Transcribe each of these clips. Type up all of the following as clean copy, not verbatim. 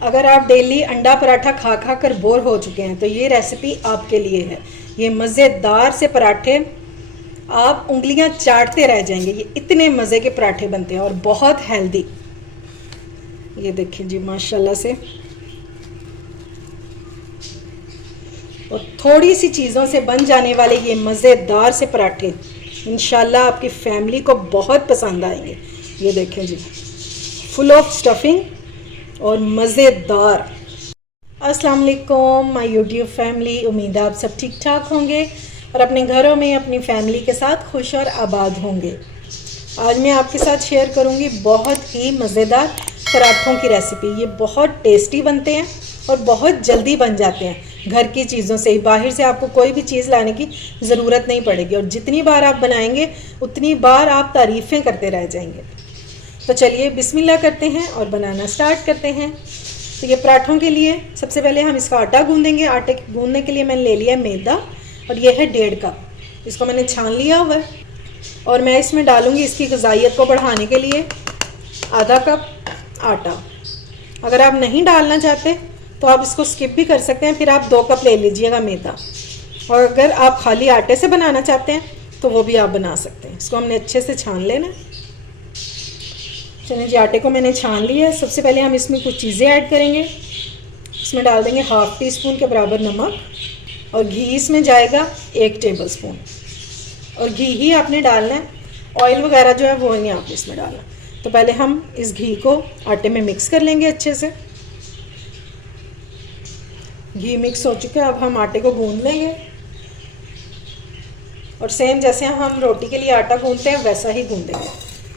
अगर आप डेली अंडा पराठा खा खा कर बोर हो चुके हैं तो ये रेसिपी आपके लिए है। ये मज़ेदार से पराठे आप उंगलियां चाटते रह जाएंगे। ये इतने मज़े के पराठे बनते हैं और बहुत हेल्दी। ये देखिए जी माशाल्लाह से। और थोड़ी सी चीज़ों से बन जाने वाले ये मज़ेदार से पराठे इंशाल्लाह आपकी फैमिली को बहुत पसंद आएंगे। ये देखें जी, फुल ऑफ स्टफिंग और मज़ेदार। अस्सलाम वालेकुम माय यूट्यूब फैमिली, उम्मीद है आप सब ठीक ठाक होंगे और अपने घरों में अपनी फैमिली के साथ खुश और आबाद होंगे। आज मैं आपके साथ शेयर करूंगी बहुत ही मज़ेदार पराठों की रेसिपी। ये बहुत टेस्टी बनते हैं और बहुत जल्दी बन जाते हैं। घर की चीज़ों से ही, बाहर से आपको कोई भी चीज़ लाने की ज़रूरत नहीं पड़ेगी और जितनी बार आप बनाएंगे उतनी बार आप तारीफ़ें करते रह जाएंगे। तो चलिए बिस्मिल्लाह करते हैं और बनाना स्टार्ट करते हैं। तो ये पराठों के लिए सबसे पहले हम इसका आटा गूंदेंगे। आटे गूंदने के लिए मैंने ले लिया है मैदा और ये है 1.5 कप। इसको मैंने छान लिया हुआ है और मैं इसमें डालूंगी इसकी ग़िज़ाइयत को बढ़ाने के लिए आधा कप आटा। अगर आप नहीं डालना चाहते तो आप इसको स्किप भी कर सकते हैं, फिर आप 2 कप ले लीजिएगा मैदा। और अगर आप खाली आटे से बनाना चाहते हैं तो वो भी आप बना सकते हैं। इसको हमने अच्छे से छान लेना। चलिए जी, आटे को मैंने छान लिया है। सबसे पहले हम इसमें कुछ चीज़ें ऐड करेंगे। इसमें डाल देंगे 1/2 टीस्पून के बराबर नमक और घी इसमें जाएगा 1 टेबलस्पून। और घी ही आपने डालना है, ऑयल वगैरह जो है वो नहीं आपने इसमें डालना। तो पहले हम इस घी को आटे में मिक्स कर लेंगे अच्छे से। घी मिक्स हो चुका है, अब हम आटे को गूंद लेंगे और सेम जैसे हम रोटी के लिए आटा गूंदते हैं वैसा ही गूंदेंगे।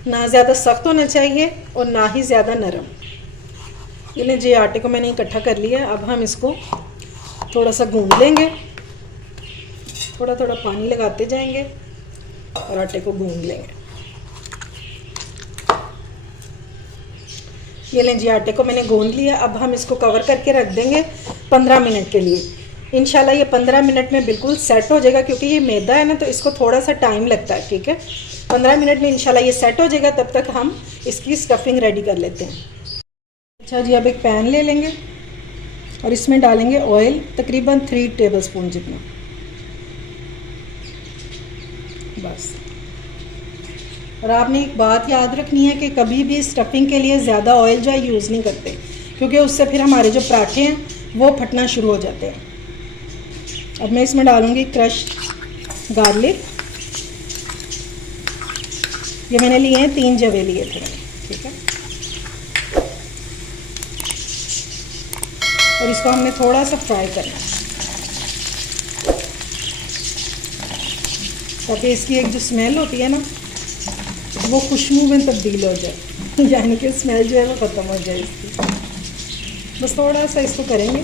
ना ज़्यादा सख्त होना चाहिए और ना ही ज़्यादा नरम। ये जी आटे को मैंने इकट्ठा कर लिया। अब हम इसको थोड़ा सा गूंद लेंगे, थोड़ा थोड़ा पानी लगाते जाएंगे और आटे को गूंद लेंगे। ये लें जी, आटे को मैंने गूंद लिया। अब हम इसको कवर करके रख देंगे 15 मिनट के लिए। इंशाल्लाह ये 15 मिनट में बिल्कुल सेट हो जाएगा, क्योंकि ये मैदा है ना तो इसको थोड़ा सा टाइम लगता है। ठीक है, 15 मिनट में इंशाल्लाह ये सेट हो जाएगा। तब तक हम इसकी स्टफिंग रेडी कर लेते हैं। अच्छा जी, अब एक पैन ले लेंगे और इसमें डालेंगे ऑयल, तकरीबन 3 टेबलस्पून जितना। बस। और आपने एक बात याद रखनी है कि कभी भी स्टफिंग के लिए ज़्यादा ऑयल जो है यूज़ नहीं करते, क्योंकि उससे फिर हमारे जो पराठे हैं वो फटना शुरू हो जाते हैं। अब मैं इसमें डालूँगी क्रश गार्लिक। ये मैंने लिए हैं 3 जवे लिए थे। ठीक है, और इसको हमने थोड़ा सा फ्राई करना है ताकि इसकी एक जो स्मेल होती है ना वो खुशबू में तब्दील हो जाए, यानी कि स्मेल जो है वो ख़त्म हो जाए इसकी। बस थोड़ा सा इसको करेंगे।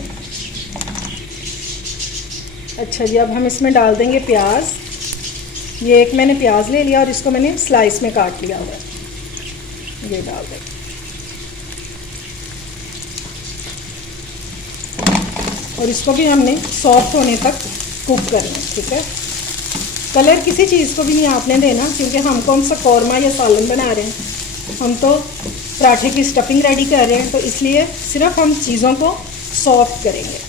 अच्छा जी, अब हम इसमें डाल देंगे प्याज। ये एक मैंने प्याज ले लिया और इसको मैंने स्लाइस में काट लिया हुआ है। ये डाल देंगे और इसको भी हमने सॉफ्ट होने तक कुक करना है। ठीक है, कलर किसी चीज़ को भी नहीं आपने देना, क्योंकि हम कौन सा कौरमा या सालन बना रहे हैं, हम तो पराठे की स्टफिंग रेडी कर रहे हैं। तो इसलिए सिर्फ हम चीज़ों को सॉफ्ट करेंगे।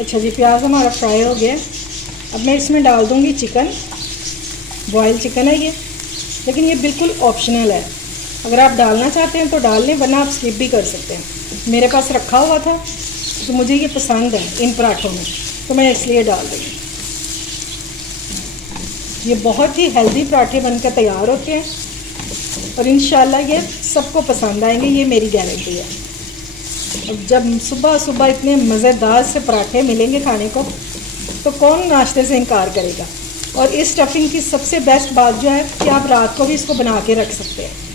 अच्छा जी, प्याज हमारा फ्राई हो गया। अब मैं इसमें डाल दूँगी चिकन। बॉयल चिकन है ये, लेकिन ये बिल्कुल ऑप्शनल है। अगर आप डालना चाहते हैं तो डाल लें, वरना आप स्किप भी कर सकते हैं। मेरे पास रखा हुआ था तो मुझे ये पसंद है इन पराठों में, तो मैं इसलिए डाल दूँगी। ये बहुत ही हेल्दी पराठे बनकर तैयार होते हैं और इंशाल्लाह ये सबको पसंद आएंगे, ये मेरी गारंटी है। अब जब सुबह सुबह इतने मज़ेदार से पराठे मिलेंगे खाने को तो कौन नाश्ते से इनकार करेगा। और इस स्टफिंग की सबसे बेस्ट बात जो है कि आप रात को भी इसको बना के रख सकते हैं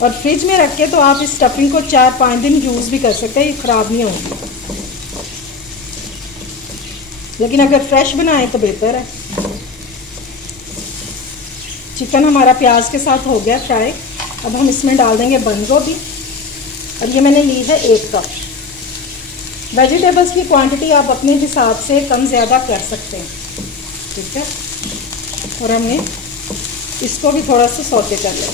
और फ्रिज में रख के तो आप इस स्टफिंग को 4-5 दिन यूज़ भी कर सकते हैं, ये ख़राब नहीं होगी। लेकिन अगर फ्रेश बनाएं तो बेहतर है। चिकन हमारा प्याज के साथ हो गया फ्राई। अब हम इसमें डाल देंगे बंद गोभी और ये मैंने ली है 1 कप। वेजिटेबल्स की क्वांटिटी आप अपने हिसाब से कम ज़्यादा कर सकते हैं। ठीक है, और हमने इसको भी थोड़ा सा सौते कर लें।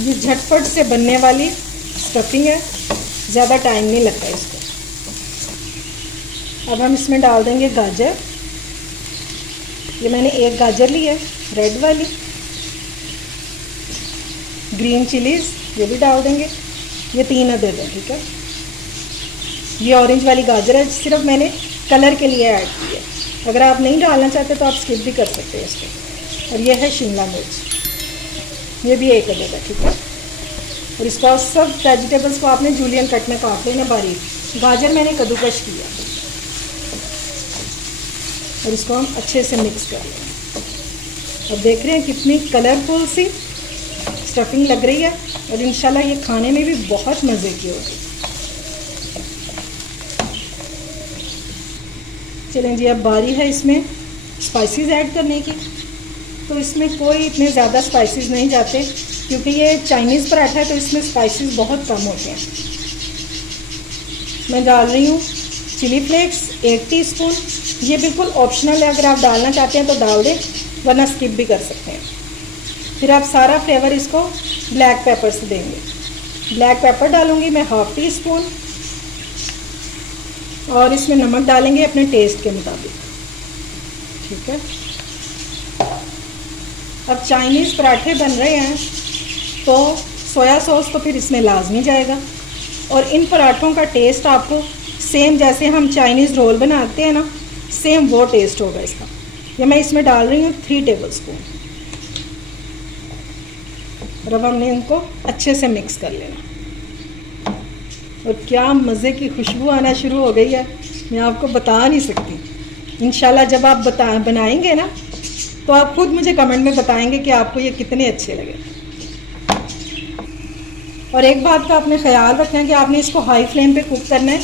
ये झटपट से बनने वाली स्टफिंग है, ज़्यादा टाइम नहीं लगता इसको। अब हम इसमें डाल देंगे गाजर। ये मैंने एक गाजर ली है, रेड वाली। ग्रीन चिलीज़ ये भी डाल देंगे, ये 3 अदद है, ठीक है। ये ऑरेंज वाली गाजर है, सिर्फ मैंने कलर के लिए ऐड की है। अगर आप नहीं डालना चाहते तो आप स्किप भी कर सकते हैं इसको। और ये है शिमला मिर्च, ये भी 1 अदद है, ठीक है। और इसका सब वेजिटेबल्स को आपने जूलियन कट में काट लेना बारीक। गाजर मैंने कद्दूकश किया और इसको हम अच्छे से मिक्स कर लेंगे। और देख रहे हैं कितनी कलरफुल सी स्टफिंग लग रही है, और इंशाल्लाह ये खाने में भी बहुत मज़े की होगी। चलें जी, अब बारी है इसमें स्पाइसेस ऐड करने की। तो इसमें कोई इतने ज़्यादा स्पाइसेस नहीं जाते, क्योंकि ये चाइनीज़ पराठा है तो इसमें स्पाइसेस बहुत कम होते हैं। मैं डाल रही हूँ चिली फ्लेक्स 1 टीस्पून। ये बिल्कुल ऑप्शनल है, अगर आप डालना चाहते हैं तो डाल दें, वरना स्किप भी कर सकते हैं। फिर आप सारा फ्लेवर इसको ब्लैक पेपर से देंगे। ब्लैक पेपर डालूँगी मैं 1/2 टीस्पून, और इसमें नमक डालेंगे अपने टेस्ट के मुताबिक, ठीक है। अब चाइनीज़ पराठे बन रहे हैं तो सोया सॉस तो फिर इसमें लाजमी जाएगा। और इन पराठों का टेस्ट आपको सेम जैसे हम चाइनीज़ रोल बनाते हैं ना, सेम वो टेस्ट होगा इसका। ये मैं इसमें डाल रही हूँ 3 टेबलस्पून। और अब हमने इनको अच्छे से मिक्स कर लेना। और क्या मज़े की खुशबू आना शुरू हो गई है, मैं आपको बता नहीं सकती। इंशाल्लाह जब आप बनाएंगे ना तो आप खुद मुझे कमेंट में बताएंगे कि आपको ये कितने अच्छे लगे। और एक बात का आपने ख्याल रखना है कि आपने इसको हाई फ्लेम पे कुक करना है,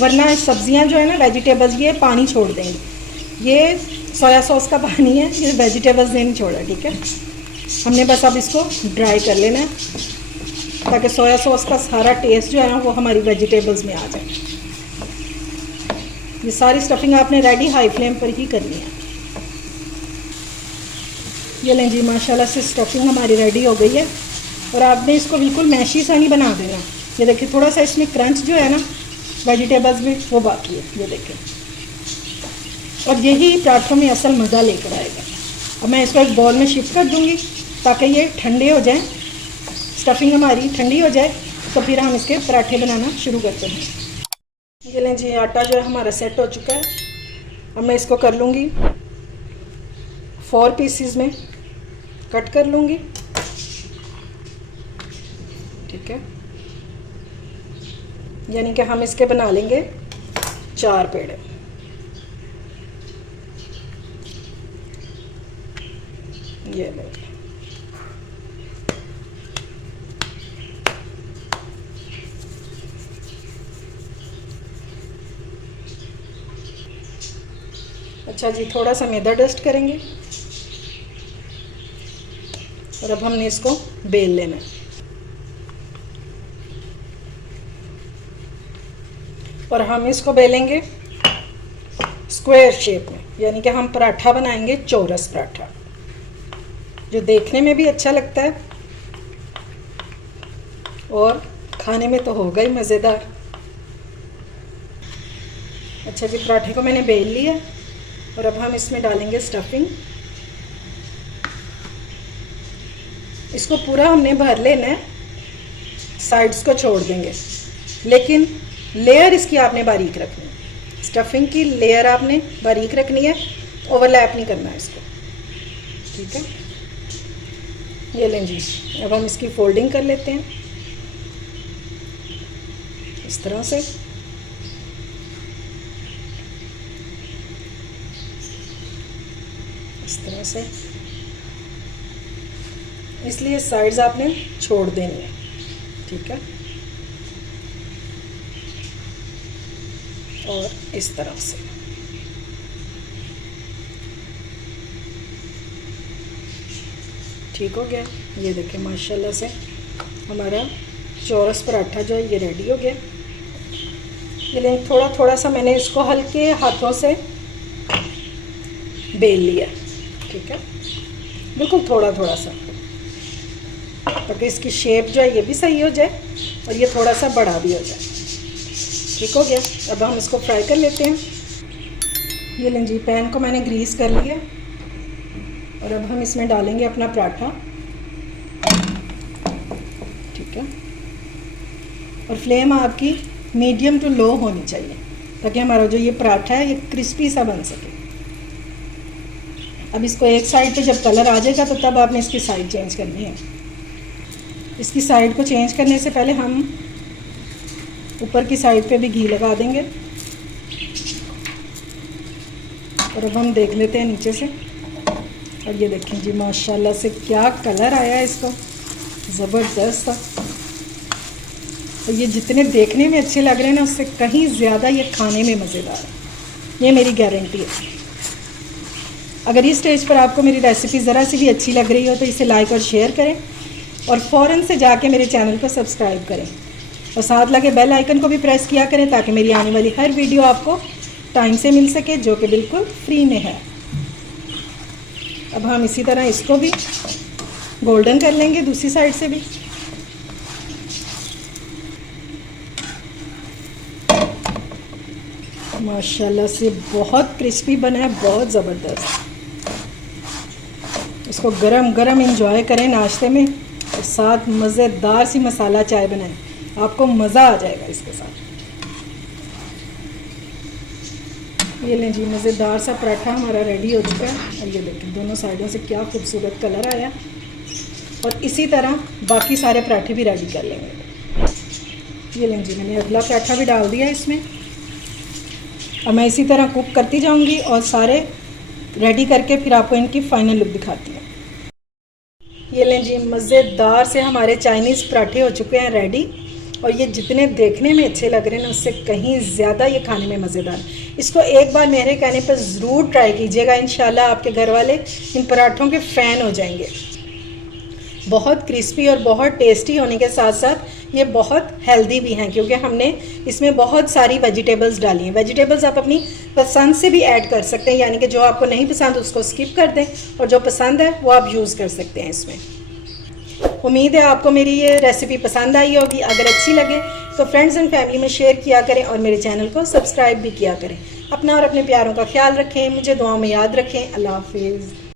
वरना सब्जियां जो है ना, वेजिटेबल्स, ये पानी छोड़ देंगी। ये सोया सॉस का पानी है, ये वेजिटेबल्स ने नहीं छोड़ा, ठीक है। हमने बस अब इसको ड्राई कर लेना है, ताकि सोया सॉस का सारा टेस्ट जो है ना वो हमारी वेजिटेबल्स में आ जाए। ये सारी स्टफिंग आपने रेडी हाई फ्लेम पर ही करनी है। ये लें जी, माशाल्लाह से स्टफिंग हमारी रेडी हो गई है। और आपने इसको बिल्कुल मैशी सा नहीं बना देना। ये देखिए, थोड़ा सा इसमें क्रंच जो है ना वेजिटेबल्स में, वो बाकी है, ये देखें। और यही पराठों में असल मज़ा लेकर आएगा। अब मैं इसको एक बाउल में शिफ्ट कर दूँगी ताकि ये ठंडे हो जाएं, स्टफिंग हमारी ठंडी हो जाए, तो फिर हम इसके पराठे बनाना शुरू करते हैं। ये लें जी, आटा जो है हमारा सेट हो चुका है। अब मैं इसको कर लूँगी 4 पीसीज में कट कर लूँगी, ठीक है। यानी कि हम इसके बना लेंगे 4 पेड़े। ये लेंगे। अच्छा जी, थोड़ा सा मैदा डस्ट करेंगे। और अब हमने इसको बेल लेना है। और हम इसको बेलेंगे स्क्वायर शेप में, यानी कि हम पराठा बनाएंगे चौरस पराठा, जो देखने में भी अच्छा लगता है और खाने में तो होगा ही मज़ेदार। अच्छा जी, पराठे को मैंने बेल लिया और अब हम इसमें डालेंगे स्टफिंग। इसको पूरा हमने भर लेना है, साइड्स को छोड़ देंगे, लेकिन लेयर इसकी आपने बारीक रखनी है। स्टफिंग की लेयर आपने बारीक रखनी है, ओवरलैप नहीं करना है इसको, ठीक है। ये लें जी, अब हम इसकी फोल्डिंग कर लेते हैं इस तरह से। इस तरह से, इसलिए साइड्स आपने छोड़ देनी है, ठीक है। और इस तरह से ठीक हो गया। ये देखिए, माशाल्लाह से हमारा चौरस पराठा जो है ये रेडी हो गया। ये लें, थोड़ा थोड़ा सा मैंने इसको हल्के हाथों से बेल लिया। ठीक है, बिल्कुल थोड़ा थोड़ा सा, ताकि इसकी शेप जो है ये भी सही हो जाए और ये थोड़ा सा बड़ा भी हो जाए। ठीक हो गया। अब हम इसको फ्राई कर लेते हैं। ये लें जी, पैन को मैंने ग्रीस कर लिया और अब हम इसमें डालेंगे अपना पराठा। ठीक है, और फ्लेम आपकी मीडियम टू लो होनी चाहिए ताकि हमारा जो ये पराठा है ये क्रिस्पी सा बन सके। अब इसको एक साइड पे जब कलर आ जाएगा तो तब आपने इसकी साइड चेंज करनी है। इसकी साइड को चेंज करने से पहले हम ऊपर की साइड पे भी घी लगा देंगे। और अब हम देख लेते हैं नीचे से, और ये देखें जी माशाल्लाह से क्या कलर आया है इसको, ज़बरदस्त सा। और ये जितने देखने में अच्छे लग रहे हैं ना, उससे कहीं ज़्यादा ये खाने में मज़ेदार है, ये मेरी गारंटी है। अगर इस स्टेज पर आपको मेरी रेसिपी ज़रा सी भी अच्छी लग रही हो तो इसे लाइक और शेयर करें और फ़ौरन से जाके मेरे चैनल को सब्सक्राइब करें और साथ लगे बेल आइकन को भी प्रेस किया करें ताकि मेरी आने वाली हर वीडियो आपको टाइम से मिल सके, जो कि बिल्कुल फ्री में है। अब हम इसी तरह इसको भी गोल्डन कर लेंगे दूसरी साइड से भी। माशाल्लाह से बहुत क्रिस्पी बना है, बहुत ज़बरदस्त। इसको गरम गरम इंजॉय करें नाश्ते में और साथ मज़ेदार सी मसाला चाय बनाएं, आपको मज़ा आ जाएगा इसके साथ। ये लें जी, मज़ेदार सा पराठा हमारा रेडी हो चुका है और ये देखें दोनों साइडों से क्या खूबसूरत कलर आया। और इसी तरह बाकी सारे पराठे भी रेडी कर लेंगे। ये लें जी, मैंने अगला पराठा भी डाल दिया इसमें। अब मैं इसी तरह कुक करती जाऊंगी और सारे रेडी करके फिर आपको इनकी फाइनल लुक दिखाती हूँ। ये लें जी, मज़ेदार से हमारे चाइनीज़ पराठे हो चुके हैं रेडी, और ये जितने देखने में अच्छे लग रहे हैं ना, उससे कहीं ज़्यादा ये खाने में मज़ेदार है। इसको एक बार मेरे कहने पर ज़रूर ट्राई कीजिएगा, इंशाल्लाह आपके घर वाले इन पराठों के फ़ैन हो जाएंगे। बहुत क्रिस्पी और बहुत टेस्टी होने के साथ साथ ये बहुत हेल्दी भी हैं, क्योंकि हमने इसमें बहुत सारी वेजिटेबल्स डाली हैं। वेजिटेबल्स आप अपनी पसंद से भी ऐड कर सकते हैं, यानी कि जो आपको नहीं पसंद उसको स्किप कर दें और जो पसंद है वो आप यूज़ कर सकते हैं इसमें। उम्मीद है आपको मेरी ये रेसिपी पसंद आई होगी। अगर अच्छी लगे तो फ्रेंड्स एंड फैमिली में शेयर किया करें और मेरे चैनल को सब्सक्राइब भी किया करें। अपना और अपने प्यारों का ख्याल रखें, मुझे दुआ में याद रखें। अल्लाह हाफिज़।